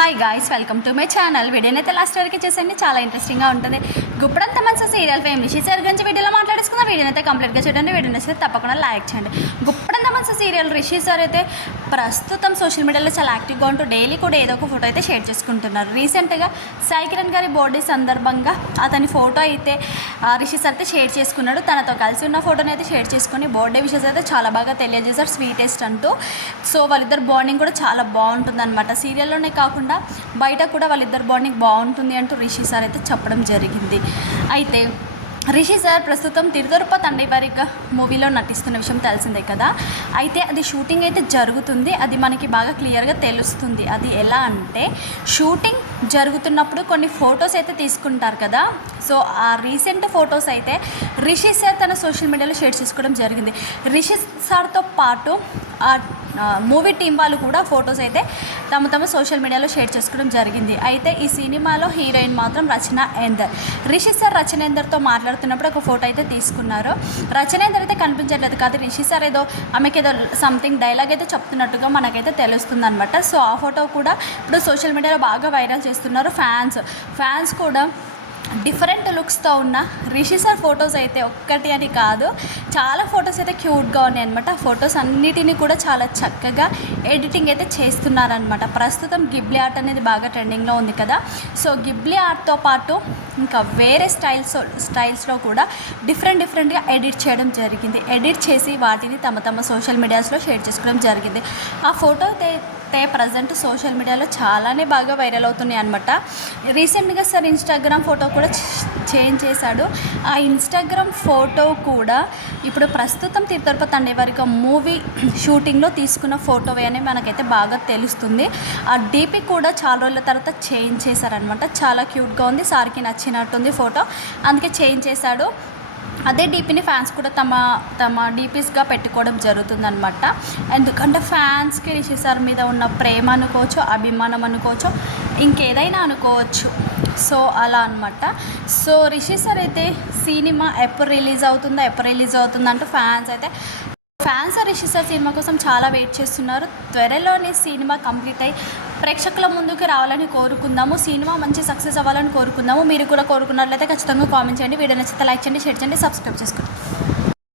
Hi guys, welcome to my channel. వీడియోనైతే last వరకు చేసేయండి, చాలా ఇంట్రెస్టింగ్గా ఉంటుంది. గుప్పడంత మంచి సీరియల్ ఫేమ్ రిషి సార్ గురించి వీడియోలో మాట్లాడుకుందాం. వీడియోనైతే కంప్లీట్గా చూడండి. వీడియో నచ్చితే తప్పకుండా లైక్ చేయండి. గుప్పడంత మంచి సీరియల్ రిషి సార్ అయితే ప్రస్తుతం సోషల్ మీడియాలో చాలా యాక్టివ్గా ఉంటూ డైలీ కూడా ఏదో ఒక ఫోటో అయితే షేర్ చేసుకుంటున్నారు. రీసెంట్గా సాయి కిరణ్ గారి బర్త్డే సందర్భంగా అతని ఫోటో అయితే రిషి సార్ అయితే షేర్ చేసుకున్నాడు. తనతో కలిసి ఉన్న ఫోటోని అయితే షేర్ చేసుకుని బర్త్డే విషెస్ అయితే చాలా బాగా తెలియజేశారు, స్వీటెస్ట్ అంటూ. సో వాళ్ళిద్దరు బాండింగ్ కూడా చాలా బాగుంటుంది అనమాట. సీరియల్లోనే కాకుండా బయట కూడా వాళ్ళిద్దరు బాండింగ్ బాగుంటుంది అంటూ రిషి సార్ అయితే చెప్పడం జరిగింది. అయితే రిషి సార్ ప్రస్తుతం తిరుతరుప తండ్రివారిగా మూవీలో నటిస్తున్న విషయం తెలిసిందే కదా. అయితే అది షూటింగ్ అయితే జరుగుతుంది. అది మనకి బాగా క్లియర్గా తెలుస్తుంది. అది ఎలా అంటే, షూటింగ్ జరుగుతున్నప్పుడు కొన్ని ఫొటోస్ అయితే తీసుకుంటారు కదా. సో ఆ రీసెంట్ ఫొటోస్ అయితే రిషి సార్ తన సోషల్ మీడియాలో షేర్ చేసుకోవడం జరిగింది. రిషి సార్తో పాటు ఆ మూవీ టీం వాళ్ళు కూడా ఫొటోస్ అయితే తమ సోషల్ మీడియాలో షేర్ చేసుకోవడం జరిగింది. అయితే ఈ సినిమాలో హీరోయిన్ మాత్రం రచనేందర్. రిషి సార్ రచనేందర్తో మాట్లాడుతున్నప్పుడు ఒక ఫోటో అయితే తీసుకున్నారు. రచనేందర్ అయితే కనిపించట్లేదు కాదు, రిషి సార్ ఏదో ఆమెకి ఏదో సంథింగ్ డైలాగ్ అయితే చెప్తున్నట్టుగా మనకైతే తెలుస్తుంది అనమాట. సో ఆ ఫోటో కూడా ఇప్పుడు సోషల్ మీడియాలో బాగా వైరల్ చేస్తున్నారు. ఫ్యాన్స్ కూడా డిఫరెంట్ లుక్స్తో ఉన్న రిషి సార్ ఫొటోస్ అయితే ఒక్కటి అని కాదు, చాలా ఫొటోస్ అయితే క్యూట్గా ఉన్నాయి అనమాట. ఆ ఫొటోస్ అన్నిటినీ కూడా చాలా చక్కగా ఎడిటింగ్ అయితే చేస్తున్నారనమాట. ప్రస్తుతం గిబ్లీ ఆర్ట్ అనేది బాగా ట్రెండింగ్లో ఉంది కదా. సో గిబ్లీ ఆర్ట్తో పాటు ఇంకా వేరే స్టైల్స్లో కూడా డిఫరెంట్గా ఎడిట్ చేయడం జరిగింది. ఎడిట్ చేసి వాటిని తమ సోషల్ మీడియాస్లో షేర్ చేసుకోవడం జరిగింది. ఆ ఫోటో అయితే ప్రజెంట్ సోషల్ మీడియాలో చాలానే బాగా వైరల్ అవుతున్నాయి అనమాట. రీసెంట్గా సార్ ఇన్స్టాగ్రామ్ ఫోటో కూడా చేంజ్ చేశాడు. ఆ ఇన్స్టాగ్రామ్ ఫోటో కూడా ఇప్పుడు ప్రస్తుతం తిరుపతి తండ్రివారిగా మూవీ షూటింగ్లో తీసుకున్న ఫోటోవే అని మనకైతే బాగా తెలుస్తుంది. ఆ డీపీ కూడా చాలా రోజుల తర్వాత చేంజ్ చేశారనమాట. చాలా క్యూట్గా ఉంది, సార్కి నచ్చినట్టుంది ఫోటో, అందుకే చేంజ్ చేశాడు. అదే డీపీని ఫ్యాన్స్ కూడా తమ డీపీస్గా పెట్టుకోవడం జరుగుతుందనమాట. ఎందుకంటే ఫ్యాన్స్కి రిషి సార్ మీద ఉన్న ప్రేమ అనుకోవచ్చు, అభిమానం అనుకోవచ్చు, ఇంకేదైనా అనుకోవచ్చు. సో అలా అనమాట. సో రిషి సార్ అయితే సినిమా ఎప్పుడు రిలీజ్ అవుతుందంటూ ఫ్యాన్స్ రిషి సార్ సినిమా కోసం చాలా వెయిట్ చేస్తున్నారు. త్వరలోనే సినిమా కంప్లీట్ అయ్యి ప్రేక్షకుల ముందుకు రావాలని కోరుకుందాము. సినిమా మంచి సక్సెస్ అవ్వాలని కోరుకుందాము. మీరు కూడా కోరుకున్నట్లయితే ఖచ్చితంగా కామెంట్ చేయండి. వీడియో నచ్చితే లైక్ చేయండి, షేర్ చేయండి, సబ్స్క్రైబ్ చేసుకోండి.